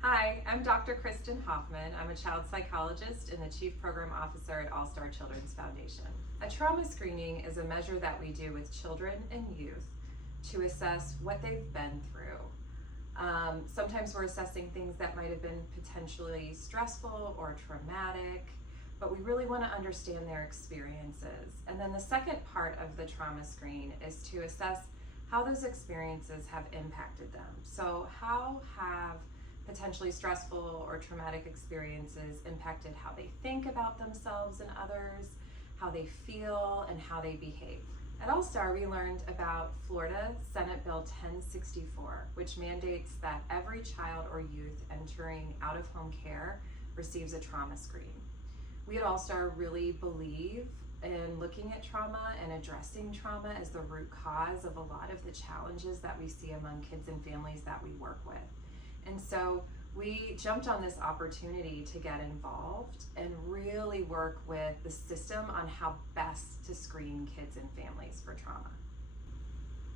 Hi, I'm Dr. Kristin Hoffman. I'm a child psychologist and the Chief Program Officer at All Star Children's Foundation. A trauma screening is a measure that we do with children and youth to assess what they've been through. Sometimes we're assessing things that might have been potentially stressful or traumatic, but we really want to understand their experiences. And then the second part of the trauma screen is to assess how those experiences have impacted them. So how have potentially stressful or traumatic experiences impacted how they think about themselves and others, how they feel, and how they behave. At All Star, we learned about Florida Senate Bill 1064, which mandates that every child or youth entering out-of-home care receives a trauma screen. We at All Star really believe in looking at trauma and addressing trauma as the root cause of a lot of the challenges that we see among kids and families that we work with. And so we jumped on this opportunity to get involved and really work with the system on how best to screen kids and families for trauma.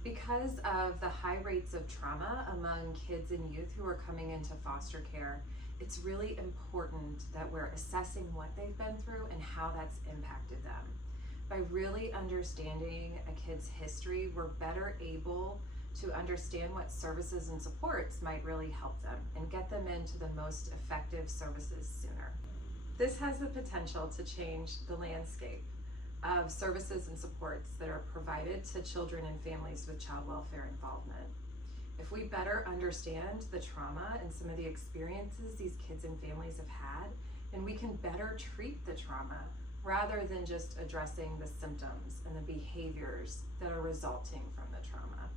Because of the high rates of trauma among kids and youth who are coming into foster care, it's really important that we're assessing what they've been through and how that's impacted them. By really understanding a kid's history, we're better able to understand what services and supports might really help them and get them into the most effective services sooner. This has the potential to change the landscape of services and supports that are provided to children and families with child welfare involvement. If we better understand the trauma and some of the experiences these kids and families have had, then we can better treat the trauma rather than just addressing the symptoms and the behaviors that are resulting from the trauma.